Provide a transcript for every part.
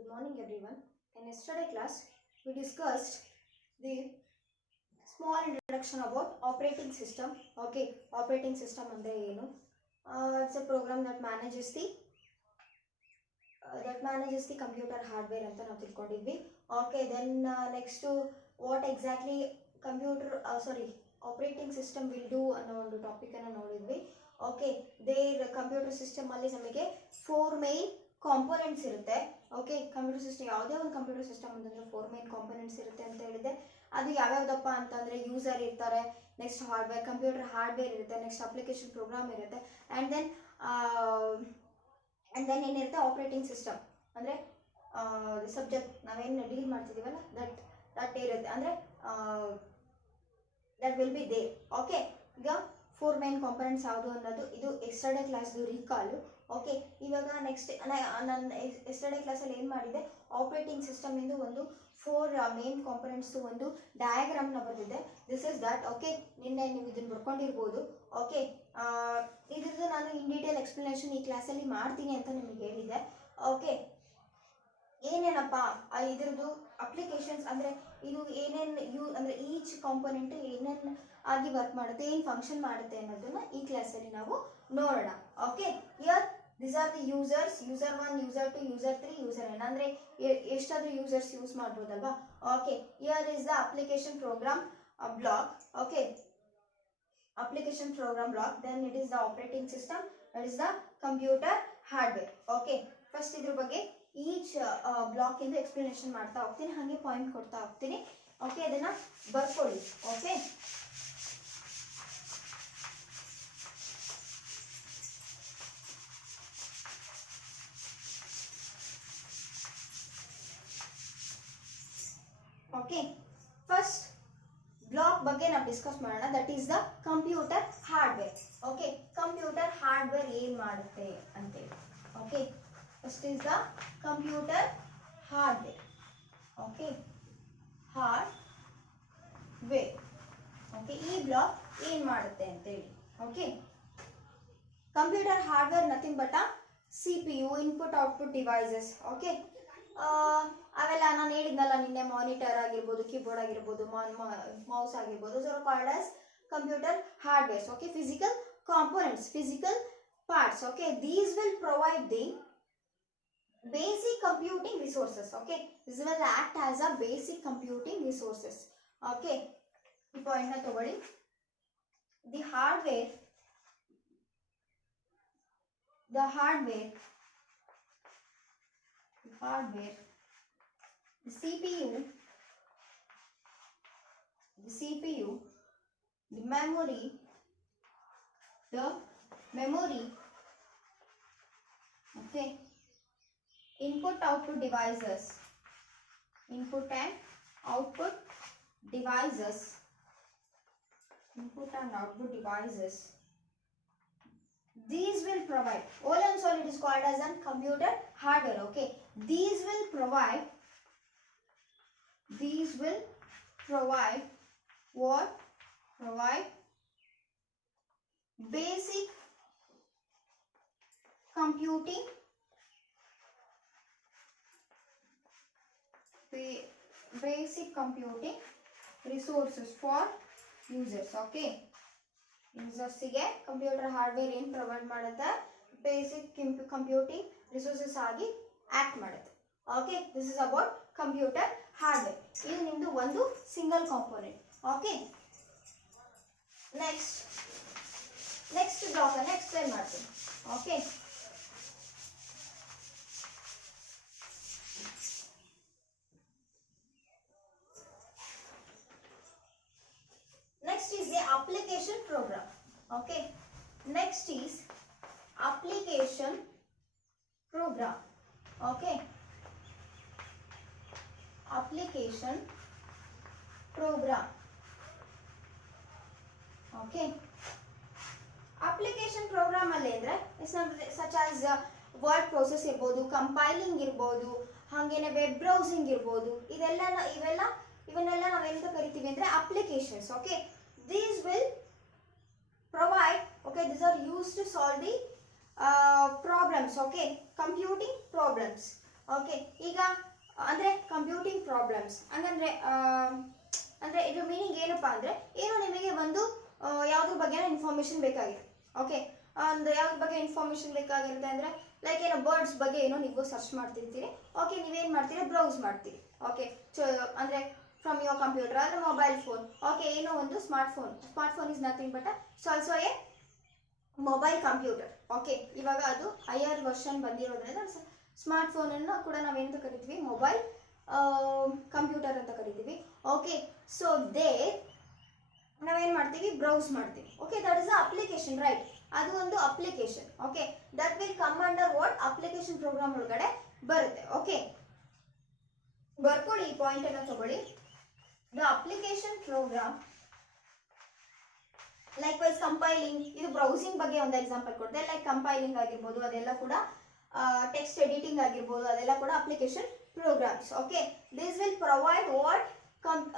Good morning everyone. In yesterday class, we discussed the small introduction about operating system. Okay, operating system andre enu? It's a program that manages the computer hardware anta ನಾವು ತಿಳ್ಕೊಂಡಿದ್ವಿ. Okay, then next to what exactly operating system will do ಅನ್ನೋ ಒಂದು topic ಅನ್ನು ನೋಡಿದ್ವಿ. Okay, their computer system ಅಲ್ಲಿ ನಮಗೆ 4 main components ಇರುತ್ತೆ. Okay, computer system ಯಾವುದೇ ಒಂದು ಕಂಪ್ಯೂಟರ್ ಸಿಸ್ಟಮ್ ಅಂತಂದ್ರೆ 4 ಮೇನ್ ಕಾಂಪೋನೆಂಟ್ಸ್ ಇರುತ್ತೆ ಅಂತ ಹೇಳಿದೆ. ಅದು ಯಾವ್ಯಾವ್ದಪ್ಪ ಅಂತಂದ್ರೆ ಯೂಸರ್ ಇರ್ತಾರೆ, ನೆಕ್ಸ್ಟ್ ಹಾರ್ಡ್ವೇರ್ ಕಂಪ್ಯೂಟರ್ ಹಾರ್ಡ್ವೇರ್ ಇರುತ್ತೆ, ನೆಕ್ಸ್ಟ್ ಅಪ್ಲಿಕೇಶನ್ ಪ್ರೋಗ್ರಾಮ್ ಇರುತ್ತೆ, ಆ್ಯಂಡ್ ದೆನ್ ಏನಿರುತ್ತೆ ಆಪರೇಟಿಂಗ್ ಸಿಸ್ಟಮ್ ಅಂದರೆ ಸಬ್ಜೆಕ್ಟ್ ನಾವೇನು ಡೀಲ್ ಮಾಡ್ತಿದ್ದೀವಲ್ಲ ದಟ್ ಇರುತ್ತೆ ಅಂದರೆ that will be there. Okay, ಈಗ 4 ಮೇನ್ ಕಾಂಪೋನೆಂಟ್ಸ್ ಯಾವುದು ಅನ್ನೋದು ಇದು ಎಸ್ಟರ್ಡೇ ಕ್ಲಾಸ್ದು ರೀಕಾಲು. ಓಕೆ, ಇವಾಗ ನೆಕ್ಸ್ಟ್ ನಾನು ಎಸ್ಟರ್ಡೇ ಕ್ಲಾಸಲ್ಲಿ ಏನು ಮಾಡಿದೆ, ಆಪರೇಟಿಂಗ್ ಸಿಸ್ಟಮ್ ಇಂದು ಒಂದು 4 ಮೇನ್ ಕಾಂಪೋನೆಂಟ್ಸ್ ಒಂದು ಡಯಾಗ್ರಾಮ್ನ ಬರೆದಿದೆ. This is that. ಓಕೆ, ನಿನ್ನೆ ನೀವು ಇದನ್ನು ಬರ್ಕೊಂಡಿರ್ಬೋದು. ಓಕೆ, ಇದ್ರದ್ದು ನಾನು ಇನ್ ಡೀಟೇಲ್ ಎಕ್ಸ್ಪ್ಲನೇಷನ್ ಈ ಕ್ಲಾಸಲ್ಲಿ ಮಾಡ್ತೀನಿ ಅಂತ ನಿಮಗೆ ಹೇಳಿದೆ. ಓಕೆ, ಏನೇನಪ್ಪ ಇದ್ರದ್ದು ಅಪ್ಲಿಕೇಶನ್ಸ್ ಅಂದರೆ ಇದು ಏನೇನು ಅಂದರೆ ಈಚ್ ಕಾಂಪೋನೆಂಟ್ ಏನೇನು ಆಗಿ ವರ್ಕ್ ಮಾಡುತ್ತೆ, ಏನು ಫಂಕ್ಷನ್ ಮಾಡುತ್ತೆ ಅನ್ನೋದನ್ನ ಈ ಕ್ಲಾಸಲ್ಲಿ ನಾವು ನೋಡೋಣ. Okay, here this are the users, user 1, user 2, user 3, user n ಅಂದರೆ ಎಷ್ಟಾದರೂ ಯೂಸರ್ಸ್ ಯೂಸ್ ಮಾಡ್ಬೋದಲ್ವಾ. Okay, here is the application program block. Okay, application program block, then it is the operating system, that is the computer hardware. Okay, first ಇದ್ರ ಬಗ್ಗೆ each block ಇಂದ explanation ಮಾಡ್ತಾ ಹೋಗ್ತೀನಿ, ಹಾಗೆ point ಕೊಡ್ತಾ ಹೋಗ್ತೀನಿ. ಓಕೆ, ಅದನ್ನ ಬರ್ಕೊಳ್ಳಿ. ಓಕೆ, ಓಕೆ, ಫಸ್ಟ್ ಬ್ಲಾಕ್ ಬಗ್ಗೆ ನಾವು ಡಿಸ್ಕಸ್ ಮಾಡೋಣ. That is the computer hardware. Okay, computer hardware ಏನು ಮಾಡುತ್ತೆ ಅಂತೇಳಿ. Okay, first is the computer hardware. Okay, hardware. Okay, ಈ ಬ್ಲಾಕ್ ಏನು ಮಾಡುತ್ತೆ ಅಂತೇಳಿ. Okay, computer hardware nothing but a CPU, input output devices. Okay, ಅವೆಲ್ಲ ನಾನು ಹೇಳಿದ್ನಲ್ಲ ನಿನ್ನೆ, ಮಾನಿಟರ್ ಆಗಿರ್ಬೋದು, ಕೀಬೋರ್ಡ್ ಆಗಿರ್ಬೋದು, ಮೌಸ್ ಆಗಿರ್ಬೋದು, so called as computer hardwares. Okay, physical components, physical parts. Okay, these will provide the basic computing resources. Okay, this will act as a basic computing resources. Okay, ಈ point ನ ತಗೊಳ್ಳಿ. the hardware the CPU, the memory, okay, input output devices, input and output devices, these will provide, all and all it is called as a computer hardware. Okay, these will provide what? Provide basic computing resources for users. Okay, users ಗೆ computer hardware ಏನು provide ಮಾಡುತ್ತೆ, basic computing resources ಆಗಿ act ಮಾಡುತ್ತೆ. Okay, this is about computer hardware. ಇದು ನಿಮ್ದು ಒಂದು single component. Okay, next block ಅನ್ನು explain ಮಾಡ್ತೀನಿ. Okay, next is the application program. Okay, next is application program. Okay, application program. Okay, application program ಅಲ್ಲಿ ಅಂದ್ರೆ such as word process ಇರ್ಬೋದು, compiling ಇರ್ಬೋದು, ಹಾಗೇನೆ ವೆಬ್ ಬ್ರೌಸಿಂಗ್ ಇರ್ಬೋದು, ಇವನ್ನೆಲ್ಲ ನಾವೇನಂತ ಕರಿತೀವಿ ಅಂದ್ರೆ applications. Okay, these will provide, okay, these are used to solve the problems. Okay, computing problems. Okay, ಈಗ ಅಂದರೆ ಕಂಪ್ಯೂಟಿಂಗ್ ಪ್ರಾಬ್ಲಮ್ಸ್ ಹಂಗಂದ್ರೆ ಅಂದರೆ ಇದ್ರ ಮೀನಿಂಗ್ ಏನಪ್ಪ ಅಂದರೆ, ಏನು ನಿಮಗೆ ಒಂದು ಯಾವುದ್ರ ಬಗ್ಗೆ ಇನ್ಫಾರ್ಮೇಷನ್ ಬೇಕಾಗಿದೆ. ಓಕೆ, ಒಂದು ಯಾವ್ದ್ರ ಬಗ್ಗೆ ಇನ್ಫಾರ್ಮೇಷನ್ ಬೇಕಾಗಿರುತ್ತೆ ಅಂದರೆ, ಲೈಕ್ ಏನೋ ಬರ್ಡ್ಸ್ ಬಗ್ಗೆ ಏನೋ ನೀವು ಸರ್ಚ್ ಮಾಡ್ತಿರ್ತೀರಿ. ಓಕೆ, ನೀವೇನು ಮಾಡ್ತೀರಿ, ಬ್ರೌಸ್ ಮಾಡ್ತೀರಿ. ಓಕೆ, ಅಂದರೆ ಫ್ರಮ್ ಯುವರ್ ಕಂಪ್ಯೂಟರ್ ಅಂದರೆ ಮೊಬೈಲ್ ಫೋನ್. ಓಕೆ, ಏನೋ ಒಂದು smart phone is nothing but also A mobile computer. Okay, ಇವಾಗ ಅದು ಹೈಯರ್ ವರ್ಷನ್ ಬಂದಿರೋದ್ರಿಂದ ಸ್ಮಾರ್ಟ್ ಫೋನನ್ನು ಕೂಡ ನಾವೇನಂತ ಕರಿತೀವಿ, ಮೊಬೈಲ್ ಕಂಪ್ಯೂಟರ್ ಅಂತ ಕರಿತೀವಿ. ಓಕೆ, ಸೊ ನಾವೇನು ಮಾಡ್ತೀವಿ, ಬ್ರೌಸ್ ಮಾಡ್ತೀವಿ. Okay, that is a application, right? ಅದು ಒಂದು application. Okay, that will come under what, application program ಒಳಗಡೆ ಬರುತ್ತೆ. ಓಕೆ, ಬರ್ಕೊಳ್ಳಿ, ಈ ಪಾಯಿಂಟ್ ಅನ್ನು ತಗೊಳ್ಳಿ. The application program likewise compiling, ಇದು ಬ್ರೌಸಿಂಗ್ ಬಗ್ಗೆ ಒಂದು ಎಕ್ಸಾಂಪಲ್ ಕೊಡ್ತೆ. ಲೈಕ್ ಕಂಪೈಲಿಂಗ್ ಆಗಿರ್ಬೋದು, ಅದೆಲ್ಲ ಕೂಡ ಟೆಕ್ಸ್ಟ್ ಎಡಿಟಿಂಗ್ ಆಗಿರ್ಬೋದು, ಅದೆಲ್ಲ ಕೂಡ application programs. Okay, this will provide what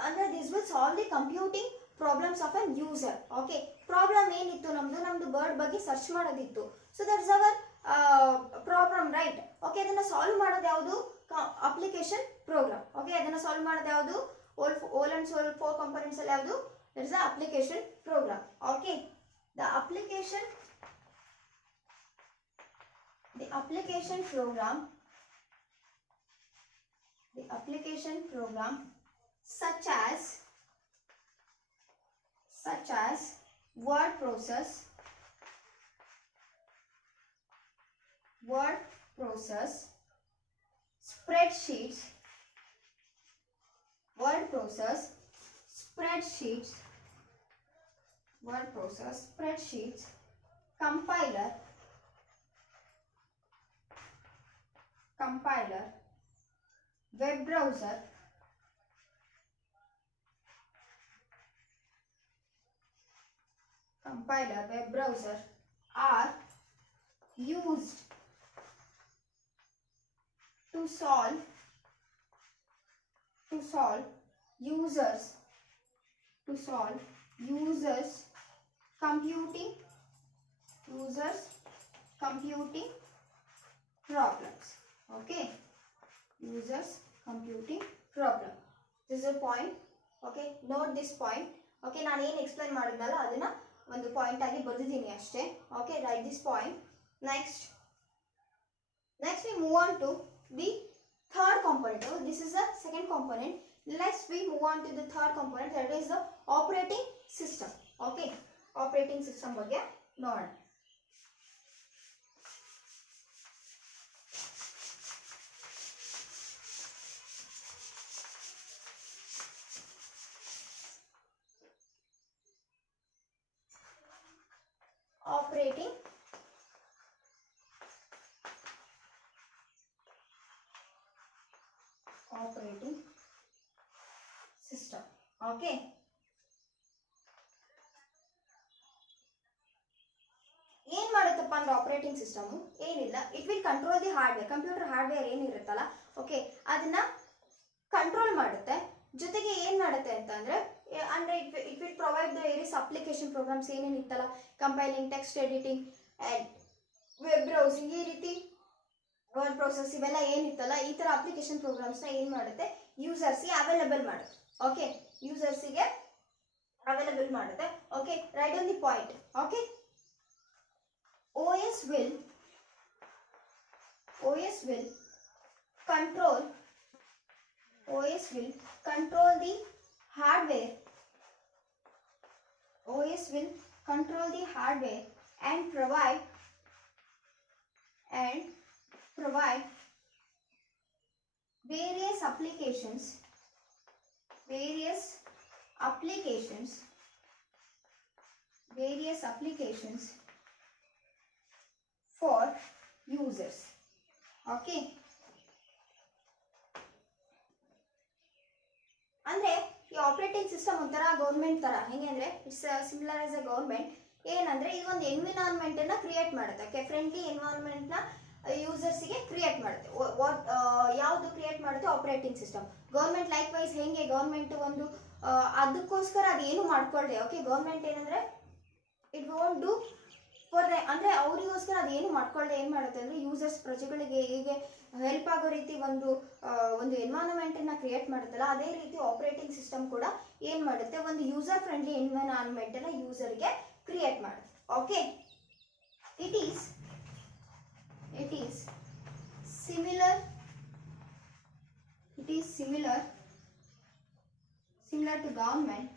ಅಂದರೆ this will solve the computing problems of an user. Okay, problem ಏನಿತ್ತು, ನಮ್ಮದು ಬರ್ಡ್ ಬಗ್ಗೆ ಸರ್ಚ್ ಮಾಡೋದಿತ್ತು. So that's our problem, right? Okay, ಅದನ್ನು ಸಾಲ್ವ್ ಮಾಡೋದು ಯಾವುದು, ಅಪ್ಲಿಕೇಶನ್ ಪ್ರೋಗ್ರಾಮ್. ಓಕೆ, ಅದನ್ನು ಸಾಲ್ವ್ ಮಾಡೋದು ಯಾವುದು, ಓಲ್ ಅಂಡ್ ಸೋಲ್ 4 ಕಂಪೋನೆಂಟ್ಸ್ ಅಲ್ಲಿ ಯಾವುದು, that is the application program. Okay, the application program such as word process, spreadsheets, compiler, web browser, are used to solve users computing problems. Okay, users computing problem. This is a point. Okay, note this point. Okay, ನಾನು ಏನು explain ಮಾಡಿದ್ನಲ್ಲ ಅದನ್ನ ಒಂದು point ಆಗಿ ಬರೆದಿದ್ದೀನಿ ಅಷ್ಟೇ. Okay, write this point. Next we move on to the third component. Oh, this is the second component. Let's we move on to the third component, that is the operating system. Okay, operating system ಬಗ್ಗೆ ನೋಡೋಣ. Operating system. Okay, ಏನ್ ಮಾಡುತ್ತಪ್ಪ ಅಂದ್ರೆ operating system ಏನಿಲ್ಲ, it will control the hardware. Computer hardware ಏನಿರುತ್ತಲ್ಲ, okay, ಅದನ್ನ control ಮಾಡುತ್ತೆ. ಜೊತೆಗೆ ಏನ್ ಮಾಡುತ್ತೆ ಅಂತಂದ್ರೆ, ಅಂದ್ರೆ it will provide the various application programs ಏನೇನಿತ್ತಲ್ಲ, compiling, text editing and web browsing, ಈ ರೀತಿ ವರ್ಡ್ ಪ್ರೊಸೆಸ್ ಇವೆಲ್ಲ ಏನಿತ್ತಲ್ಲ, ಈ ತರ ಅಪ್ಲಿಕೇಶನ್ ಪ್ರೋಗ್ರಾಮ್ಸ್ನ ಏನ್ ಮಾಡುತ್ತೆ, ಯೂಸರ್ಸ್ಗೆ ಅವೈಲಬಲ್ ಮಾಡುತ್ತೆ. ಓಕೆ, ಯೂಸರ್ಸ್ಗೆ ಅವೈಲಬಲ್ ಮಾಡುತ್ತೆ. Okay, right on the point. Okay, OS will control the hardware. OS will control the hardware and provide various applications for users. Okay, ಅಂದ್ರೆ ಈ ಆಪರೇಟಿಂಗ್ ಸಿಸ್ಟಮ್ ಒಂಥರ ಗೌರ್ಮೆಂಟ್ ತರ. ಹೆಂಗೆ ಅಂದ್ರೆ it's similar as a government. ಏನಂದ್ರೆ ಇದು ಒಂದು environment ಅನ್ನ ಕ್ರಿಯೇಟ್ ಮಾಡುತ್ತೆ. ಓಕೆ, ಫ್ರೆಂಡ್ಲಿ ಎನ್ವಿರಾನ್ಮೆಂಟ್ ನ ಯೂಸರ್ಸ್ಗೆ ಕ್ರಿಯೇಟ್ ಮಾಡುತ್ತೆ. ಯಾವುದು ಕ್ರಿಯೇಟ್ ಮಾಡುತ್ತೆ, operating system. Government likewise ಹೆಂಗೆ ಗೌರ್ಮೆಂಟ್ ಒಂದು ಅದಕ್ಕೋಸ್ಕರ ಅದೇನು ಮಾಡ್ಕೊಳ್ದೆ. ಓಕೆ, ಗೌರ್ಮೆಂಟ್ ಏನಂದ್ರೆ ಇಟ್ ವೋಂಟ್ ಡೂ ಅಂದರೆ ಅವರಿಗೋಸ್ಕರ ಅದೇನು ಮಾಡ್ಕೊಳ್ಳದೆ ಏನು ಮಾಡುತ್ತೆ ಅಂದರೆ ಯೂಸರ್ಸ್ ಪ್ರಜೆಗಳಿಗೆ ಹೇಗೆ ಹೆಲ್ಪ್ ಆಗೋ ರೀತಿ ಒಂದು ಎನ್ವೈರನ್ಮೆಂಟನ್ನು ಕ್ರಿಯೇಟ್ ಮಾಡುತ್ತಲ್ಲ, ಅದೇ ರೀತಿ ಆಪರೇಟಿಂಗ್ ಸಿಸ್ಟಮ್ ಕೂಡ ಏನು ಮಾಡುತ್ತೆ, ಒಂದು ಯೂಸರ್ ಫ್ರೆಂಡ್ಲಿ ಎನ್ವೈರನ್ಮೆಂಟನ್ನು ಯೂಸರ್ಗೆ ಕ್ರಿಯೇಟ್ ಮಾಡುತ್ತೆ. Okay, it is similar to government.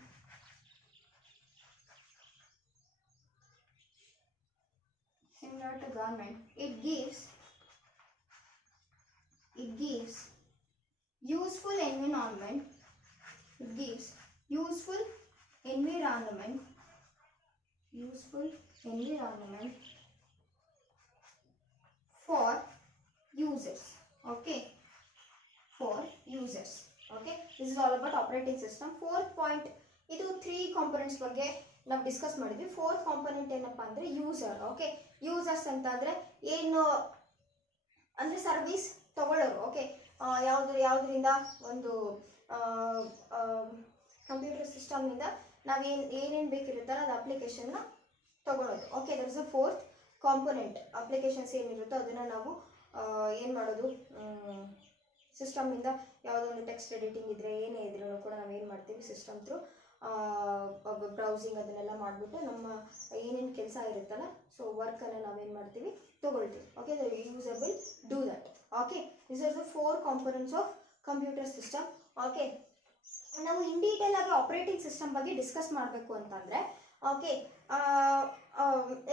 It gives useful environment. For users. Okay, this is all about operating system. Fourth point, ಇದು 3 ಕಾಂಪೊನೆಂಟ್ಸ್ ಬಗ್ಗೆ ನಾವು ಡಿಸ್ಕಸ್ ಮಾಡಿದ್ವಿ. ಫೋರ್ತ್ ಕಾಂಪೊನೆಂಟ್ ಏನಪ್ಪ ಅಂದರೆ ಯೂಸರ್. ಓಕೆ, ಯೂಸರ್ಸ್ ಅಂತ ಅಂದರೆ ಏನು ಅಂದರೆ ಸರ್ವಿಸ್ ತಗೊಳ್ಳೋರು. ಓಕೆ, ಯಾವುದರಿಂದ ಒಂದು ಕಂಪ್ಯೂಟರ್ ಸಿಸ್ಟಮ್ನಿಂದ ಏನೇನು ಬೇಕಿರುತ್ತಲ್ಲ ಅದು ಅಪ್ಲಿಕೇಶನ್ನ ತಗೊಳ್ಳೋದು. Okay, that is a fourth component. Applications ಏನಿರುತ್ತೋ ಅದನ್ನು ನಾವು ಏನು ಮಾಡೋದು, ಸಿಸ್ಟಮ್ನಿಂದ ಯಾವುದೋ ಒಂದು ಟೆಕ್ಸ್ಟ್ ಎಡಿಟಿಂಗ್ ಇದ್ದರೆ ಏನೇ ಇದ್ರೂ ಕೂಡ ನಾವೇನು ಮಾಡ್ತೀವಿ, ಸಿಸ್ಟಮ್ ಥ್ರೂ ಬ್ರೌಸಿಂಗ್ ಅದನ್ನೆಲ್ಲ ಮಾಡಿಬಿಟ್ಟು ನಮ್ಮ ಏನೇನು ಕೆಲಸ ಇರುತ್ತಲ್ಲ, ಸೊ ವರ್ಕನ್ನು ನಾವೇನು ಮಾಡ್ತೀವಿ, ತೊಗೊಳ್ತೀವಿ. Okay, the user will do that. Okay, this are the 4 components of computer system. Okay, ನಾವು ಇನ್ ಡೀಟೇಲ್ ಆಗಿ ಆಪರೇಟಿಂಗ್ ಸಿಸ್ಟಮ್ ಬಗ್ಗೆ ಡಿಸ್ಕಸ್ ಮಾಡಬೇಕು ಅಂತಂದರೆ, ಓಕೆ,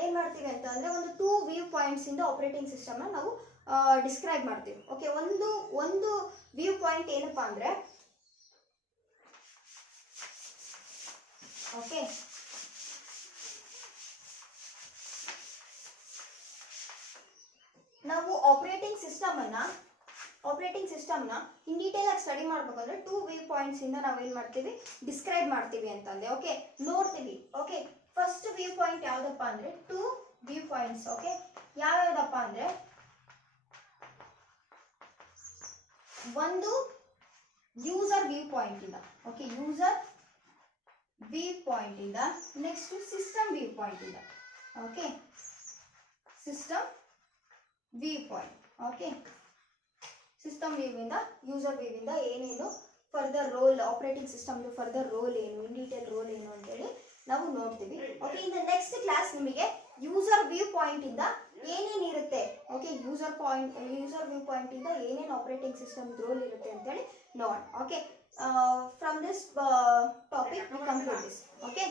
ಏನು ಮಾಡ್ತೀವಿ ಅಂತಂದರೆ ಒಂದು 2 ವ್ಯೂ ಪಾಯಿಂಟ್ಸಿಂದ ಆಪರೇಟಿಂಗ್ ಸಿಸ್ಟಮ್ನ ನಾವು ಡಿಸ್ಕ್ರೈಬ್ ಮಾಡ್ತೀವಿ. ಓಕೆ, ಒಂದು ವ್ಯೂ ಪಾಯಿಂಟ್ ಏನಪ್ಪ ಅಂದರೆ, ಓಕೆ, ನಾವು ಆಪರೇಟಿಂಗ್ ಸಿಸ್ಟಮ್ನ ಇನ್ ಡೀಟೇಲ್ ಆಗಿ ಸ್ಟಡಿ ಮಾಡಬೇಕಂದ್ರೆ 2 ವ್ಯೂ ಪಾಯಿಂಟ್ಸಿಂದ ನಾವೇನು ಮಾಡ್ತೀವಿ, ಡಿಸ್ಕ್ರೈಬ್ ಮಾಡ್ತೀವಿ ಅಂತಂದೆ. ಓಕೆ, ನೋಡ್ತೀವಿ. ಓಕೆ, ಫಸ್ಟ್ ವ್ಯೂ ಪಾಯಿಂಟ್ ಯಾವುದಪ್ಪ ಅಂದರೆ 2 ವ್ಯೂ ಪಾಯಿಂಟ್ಸ್. ಓಕೆ, ಯಾವ್ಯಾವುದಪ್ಪ ಅಂದರೆ, ಒಂದು ಯೂಸರ್ ವ್ಯೂ ಪಾಯಿಂಟಿಂದ. ಓಕೆ, ಯೂಸರ್ ವ್ಯೂ ಪಾಯಿಂಟಿಂದ. ನೆಕ್ಸ್ಟ್ ಸಿಸ್ಟಮ್ ವ್ಯೂ ಪಾಯಿಂಟಿಂದ. Okay, system view point. Okay, system ವ್ಯೂವಿಂದ, ಯೂಸರ್ ವ್ಯೂವಿಂದ ಏನೇನು ಫರ್ದರ್ ರೋಲ್, ಆಪರೇಟಿಂಗ್ ಸಿಸ್ಟಮ್ದು ಫರ್ದರ್ ರೋಲ್ ಏನು, ಇನ್ ಡೀಟೇಲ್ ರೋಲ್ ಏನು ಅಂತೇಳಿ ನಾವು ನೋಡ್ತೀವಿ. Okay, in the next class ನಿಮಗೆ ಯೂಸರ್ ವ್ಯೂ ಪಾಯಿಂಟಿಂದ ಏನೇನು ಇರುತ್ತೆ, ಓಕೆ, ಯೂಸರ್ ವ್ಯೂ ಪಾಯಿಂಟಿಂದ ಏನೇನು ಆಪರೇಟಿಂಗ್ ಸಿಸ್ಟಮ್ ರೋಲ್ ಇರುತ್ತೆ ಅಂತೇಳಿ ನೋಡೋಣ. Okay, from this topic we conclude this. Okay.